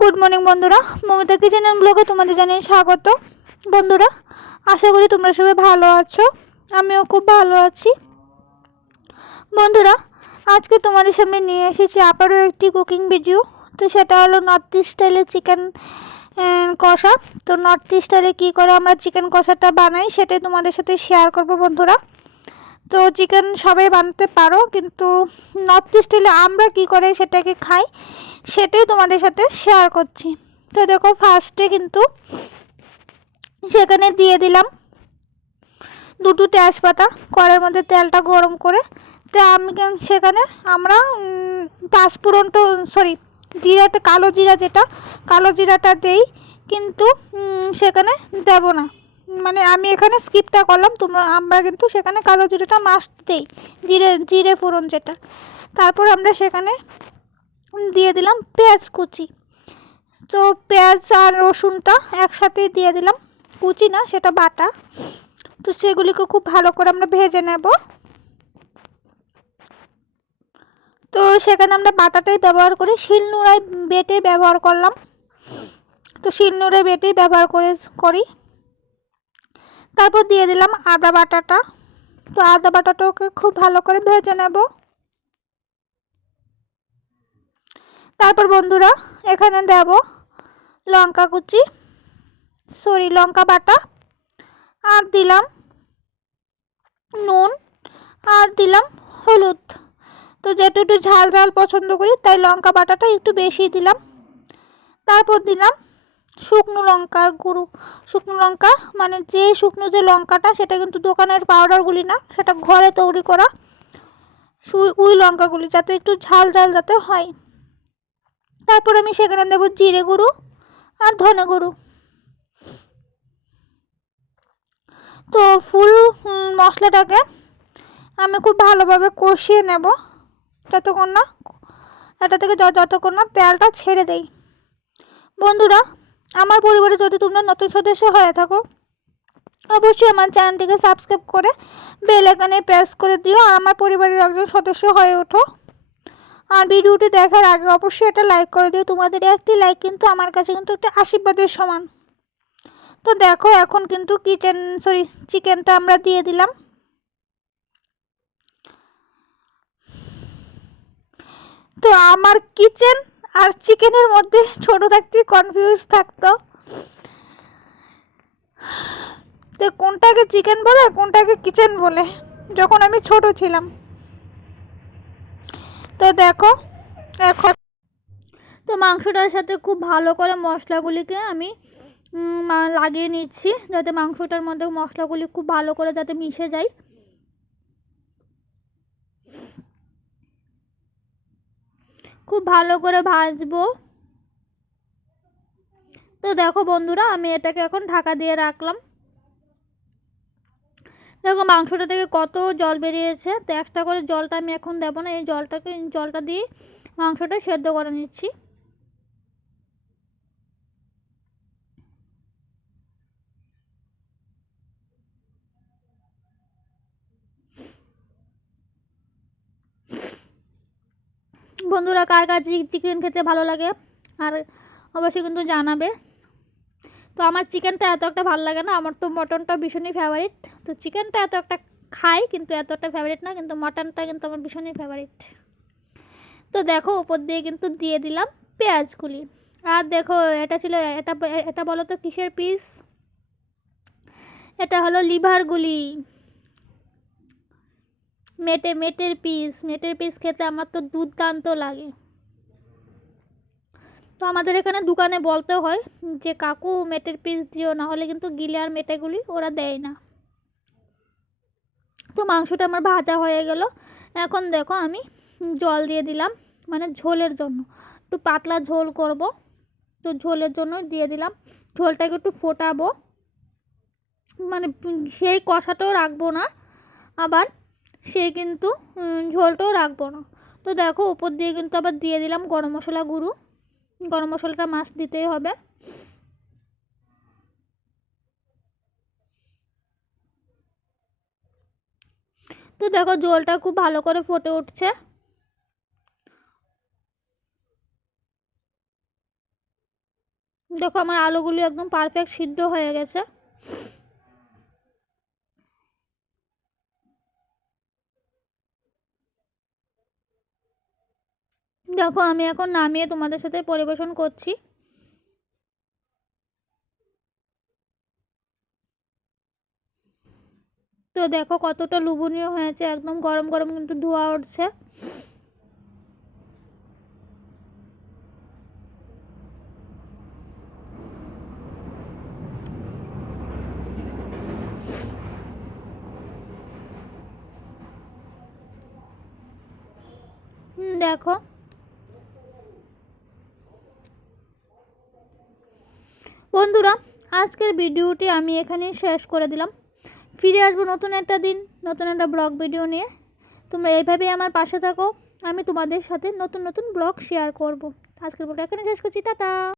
Good morning বন্ধুরা। Momita kitchen ব্লগে তোমাদের জানিয়ে স্বাগত। বন্ধুরা, আশা করি তোমরা সবাই ভালো আছো। আমিও খুব ভালো আছি। বন্ধুরা, আজকে তোমাদের সামনে নিয়ে এসেছি আবারও একটি কুকিং ভিডিও তো সেটা হলো নর্থ ইস্ট স্টাইলে চিকেন কষা। তো নর্থ ইস্ট স্টাইলে কী করে আমরা চিকেন কষাটা বানাই, সেটাই তোমাদের সাথে শেয়ার করব বন্ধুরা। তো চিকেন সবাই বানাতে পারো, কিন্তু নর্থ ইস্ট স্টাইলে আমরা কি করে সেটাকে খাই সেটাই তোমাদের সাথে শেয়ার করছি। তো দেখো ফার্স্টে কিন্তু সেখানে দিয়ে দিলাম দুটো তেজপাতা, কড়াইয়ের মধ্যে তেলটা গরম করে। তো আমি সেখানে আমরা পাঁচফোড়নটা সরি জিরাটা, কালো জিরা যেটা, কালো জিরাটা দেই, কিন্তু সেখানে দেব না। মানে আমি এখানে স্কিপটা করলাম, তোমরা, আমরা কিন্তু সেখানে কালো জিরাটা মাস্ট দেই, জিরে জিরে ফোড়ন যেটা। তারপর আমরা সেখানে দিয়ে দিলাম পেঁয়াজ কুচি। তো পেঁয়াজ আর রসুনটা একসাথে দিয়ে দিলাম। কুচি না, সেটা বাটা। তো সেগুলিকে খুব ভালো করে আমরা ভেজে নেব। তো সেখানে আমরা বাটাটাই ব্যবহার করি। শিলনোড়ায় বেটে ব্যবহার করলাম। তো শিলনোড়ায় বেটেই ব্যবহার করে, করি। তারপর দিয়ে দিলাম আদা বাটাটা। তো আদা বাটাটাকে খুব ভালো করে ভেজে নেব। তারপর বন্ধুরা, এখানে দেব লঙ্কা কুচি, সরি, লঙ্কা বাটা, আর দিলাম নুন, আর দিলাম হলুদ। তো যেটা একটু ঝাল ঝাল পছন্দ করি, তাই লঙ্কা বাটাটা একটু বেশি দিলাম। তারপর দিলাম শুকনো লঙ্কার গুঁড়ো। শুকনো লঙ্কা মানে যে শুকনো যে লঙ্কাটা, সেটা কিন্তু দোকানের পাউডারগুলি না, সেটা ঘরে তৈরি করা ওই লঙ্কাগুলি, যাতে একটু ঝাল ঝাল যাতে হয়। তারপর আমি সেখানে দেব জিরে গুঁড়ো আর ধনে গুঁড়ো। তো ফুল মশলাটাকে আমি খুব ভালোভাবে কষিয়ে নেব যতক্ষণ না, এটা থেকে যতক্ষণ না তেলটা ছেড়ে দেই। বন্ধুরা, আমার পরিবারে যদি তোমরা নতুন সদস্য হয়ে থাকো, অবশ্যই আমার চ্যানেলটিকে সাবস্ক্রাইব করে বেল আইকনে প্রেস করে দিও। আর আমার পরিবারের একজন সদস্য হয়ে ওঠো। আর ভিডিওটি দেখার আগে অবশ্যই একটা লাইক করে দিও। তোমাদের একটি লাইক কিন্তু আমার কাছে কিন্তু একটা আশীর্বাদের সমান। তো দেখো, এখন কিন্তু কিচেন সরি চিকেনটা আমরা দিয়ে দিলাম। তো আমার কিচেন আর চিকেনের মধ্যে ছোট থাকতে কনফিউজ থাকতো। তো কোনটাকে চিকেন বলে কোনটাকে কিচেন বলে, যখন আমি ছোট ছিলাম। তো দেখো, এখন তো মাংসটার সাথে খুব ভালো করে মশলাগুলিকে আমি লাগিয়ে নিচ্ছি যাতে মাংসটার মধ্যে মশলাগুলি খুব ভালো করে যাতে মিশে যায়। খুব ভালো করে ভাজবো। তো দেখো বন্ধুরা, আমি এটাকে এখন ঢাকা দিয়ে রাখলাম। দেখো মাংসটা থেকে কত জল বেরিয়েছে। তো একটা করে জলটা আমি এখন দেবো না, এই জলটাকে, জলটা দিয়ে মাংসটা সেদ্ধ করে নিচ্ছি। বন্ধুরা, কার কার চিকেন খেতে ভালো লাগে, আর অবশ্যই কিন্তু জানাবে। তো আমার চিকেনটা এত একটা ভালো লাগে না, আমার তো মটনটা ভীষণই ফেভারিট তো চিকেনটা এত একটা খাই, কিন্তু এত একটা ফেভারিট না, কিন্তু মটনটা কিন্তু আমার ভীষণই ফেভারিট তো দেখো, উপর দিয়ে কিন্তু দিয়ে দিলাম পেঁয়াজগুলি। আর দেখো, এটা ছিল, এটা এটা বলো তো কিসের পিস এটা হলো লিভারগুলি। মেটে, মেটের পিস মেটের পিস খেতে আমার তো দুর্দান্ত লাগে। তো আমাদের এখানে দোকানে বলতে হয় যে, কাকু, মেটের পিস দিও না হলে কিন্তু গিলে আর মেটেগুলি ওরা দেয় না। তো মাংসটা আমার ভাজা হয়ে গেল। এখন দেখো আমি জল দিয়ে দিলাম মানে ঝোলের জন্য। একটু পাতলা ঝোল করব। তো ঝোলের জন্য দিয়ে দিলাম। ঝোলটাকে একটু ফোটাবো। মানে সেই কষাটাও রাখব না, আবার সে কিন্তু ঝোলটাও রাখব না। তো দেখো, উপর দিয়ে কিন্তু আবার দিয়ে দিলাম গরম মশলা গুঁড়ো। গরম মশলাটা মাছ দিতেই হবে। তো দেখো জলটা খুব ভালো করে ফুটে উঠছে। দেখো আমার আলুগুলি একদম পারফেক্ট সিদ্ধ হয়ে গেছে। দেখো, আমি এখন নামিয়ে তোমাদের সাথে পরিবেশন করছি। তো দেখো, কতটা লুবনীয় হয়েছে, একদম গরম গরম কিন্তু ধোয়া উঠছে। দেখো। বন্ধুরা, আজকের ভিডিওটি আমি এখানেই শেষ করে দিলাম। ফিরে আসব নতুন একটা দিন, নতুন একটা ব্লগ ভিডিও নিয়ে। তোমরা এইভাবেই আমার পাশে থাকো, আমি তোমাদের সাথে নতুন নতুন ব্লগ শেয়ার করব। আজকের ব্লগ এখানে শেষ করছি, টাটা!